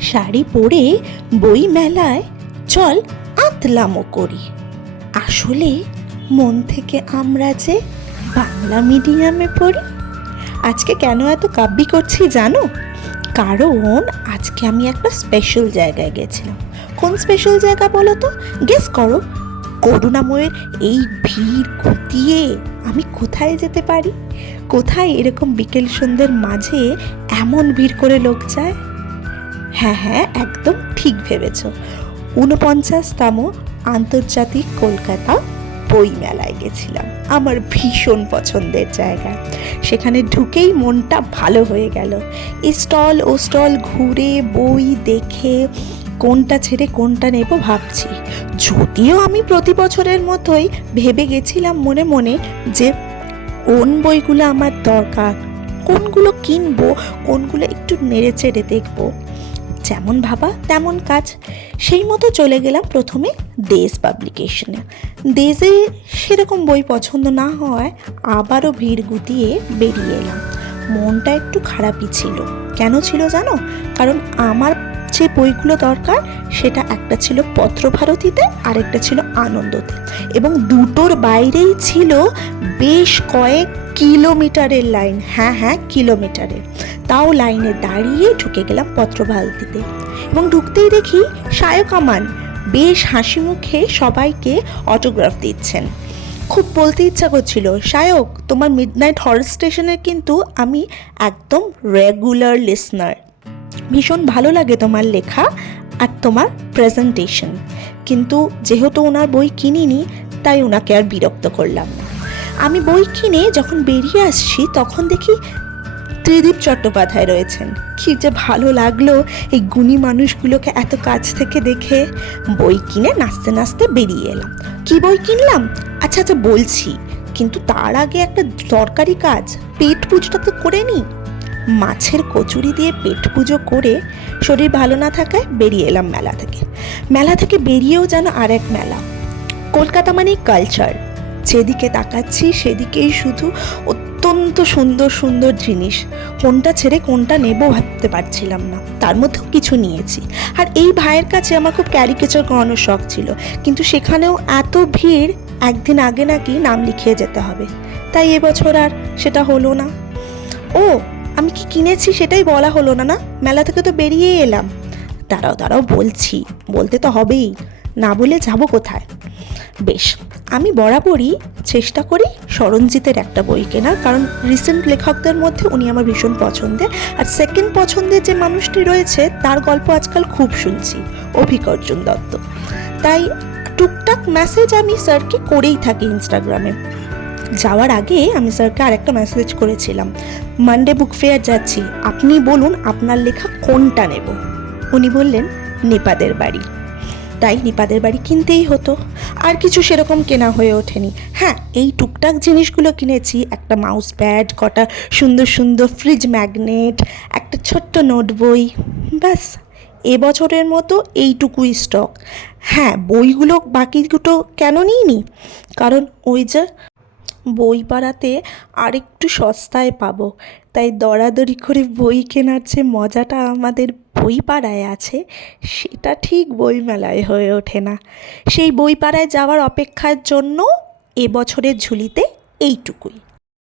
শাড়ি পরে বই মেলায় চল আতলামো করি। আসলে মন থেকে আমরা যে বাংলা মিডিয়ামে পড়ি। আজকে কেন এত কাব্যি করছি জানো? কারণ আজকে আমি একটা স্পেশাল জায়গায় গেছিলাম। কোন স্পেশাল জায়গা বলো তো? গেস করো। করুণাময়ের এই ভিড় কুতিয়ে আমি কোথায় যেতে পারি? কোথায় এরকম বিকেল সন্ধ্যের মাঝে এমন ভিড় করে লোক যায়? হ্যাঁ, একদম ঠিক ভেবেছ। ৪৯তম আন্তর্জাতিক কলকাতা বই মেলায় গেছিলাম। আমার ভীষণ পছন্দের জায়গা। সেখানে ঢুকেই মনটা ভালো হয়ে গেল। স্টল ও স্টল ঘুরে বই দেখে কোনটা ছেড়ে কোনটা নেব ভাবছি। যদিও আমি প্রতি বছরের মতোই ভেবে গেছিলাম মনে মনে যে কোন বইগুলো আমার দরকার, কোনগুলো কিনবো, কোনগুলো একটু নেড়ে চেড়ে দেখবো। যেমন ভাবা তেমন কাজ। সেই মতো চলে গেলাম প্রথমে দেশ পাবলিকেশনে। দেশে সেরকম বই পছন্দ না হওয়ায় আবারও ভিড় গুটিয়ে বেরিয়ে এলাম। মনটা একটু খারাপই ছিল। কেন ছিল জানো? কারণ আমার যে বইগুলো দরকার সেটা একটা ছিল পত্রভারতীতে, আরেকটা ছিল আনন্দতে, এবং দুটোর বাইরেই ছিল বেশ কয়েক কিলোমিটারের লাইন। হ্যাঁ, কিলোমিটারের। তাও লাইনে দাঁড়িয়ে ঢুকে গেলাম পত্রভারতীতে, এবং ঢুকতেই দেখি শায়ক আমান বেশ হাসি মুখে সবাইকে অটোগ্রাফ দিচ্ছেন। খুব বলতে ইচ্ছা করছিল, শায়ক তোমার মিডনাইট হরর স্টেশনের কিন্তু আমি একদম রেগুলার লিসনার। ভীষণ ভালো লাগে তোমার লেখা আর তোমার প্রেজেন্টেশন। কিন্তু যেহেতু ওনার বই কিনিনি তাই ওনাকে আর বিরক্ত করলাম না। আমি বই কিনে যখন বেরিয়ে আসছি তখন দেখি ত্রিদীপ চট্টোপাধ্যায় রয়েছেন। কি যে ভালো লাগলো এই গুণী মানুষগুলোকে এত কাছ থেকে দেখে। বই কিনে নাচতে নাচতে বেরিয়ে এলাম। কি বই কিনলাম? আচ্ছা বলছি, কিন্তু তার আগে একটা দরকারি কাজ, পেট পুজোটা তো করে নিই। মাছের কচুরি দিয়ে পেট পুজো করে শরীর ভালো না থাকায় বেরিয়ে এলাম মেলা থেকে। মেলা থেকে বেরিয়েও যেন আর এক মেলা। কলকাতা মানে কালচার। যেদিকে তাকাচ্ছি সেদিকেই শুধু অত্যন্ত সুন্দর সুন্দর জিনিস। কোনটা ছেড়ে কোনটা নেব ভাবতে পারছিলাম না। তার মধ্যেও কিছু নিয়েছি। আর এই ভাইয়ের কাছে আমার খুব ক্যারিকেচার করানোর শখ ছিল, কিন্তু সেখানেও এত ভিড়, একদিন আগে নাকি নাম লিখিয়ে যেতে হবে। তাই এবছর আর সেটা হলো না। ও, আমি কি কিনেছি সেটাই বলা হলো না। মেলা থেকে তো বেরিয়ে এলাম। দাঁড়াও বলছি, বলতে তো হবেই, না বলে যাব কোথায়? বেশ, আমি বরাবরই চেষ্টা করি স্মরণজিতের একটা বই কেনার, কারণ রিসেন্ট লেখকদের মধ্যে উনি আমার ভীষণ পছন্দের। আর সেকেন্ড পছন্দের যে মানুষটি রয়েছে তার গল্প আজকাল খুব শুনছি, অভিক অর্জুন দত্ত। তাই টুকটাক মেসেজ আমি স্যারকে করেই থাকি ইনস্টাগ্রামে। যাওয়ার আগে আমি স্যারকে আরেকটা মেসেজ করেছিলাম, মানডে বুক ফেয়ার যাচ্ছি, আপনি বলুন আপনার লেখা কোনটা নেব। উনি বললেন নিপাদের বাড়ি। তাই নিপাদের বাড়ি কিনতেই হতো। আর কিছু সেরকম কেনা হয়ে ওঠেনি। হ্যাঁ, এই টুকটাক জিনিসগুলো কিনেছি, একটা মাউস প্যাড, কটা সুন্দর সুন্দর ফ্রিজ ম্যাগনেট, একটা ছোট্ট নোট বই। ব্যাস, এবছরের মতো এইটুকুই স্টক। হ্যাঁ, বইগুলো বাকি দুটো কেন নিইনি? কারণ ওই যে বই পাড়াতে আরেকটু সস্তায় পাবো, তাই দরাদরি করে বই কেনার যে মজাটা আমাদের বই পাড়ায় আছে সেটা ঠিক বইমেলায় হয়ে ওঠে না। সেই বই পাড়ায় যাওয়ার অপেক্ষার জন্য এবছরের ঝুলিতে এইটুকুই।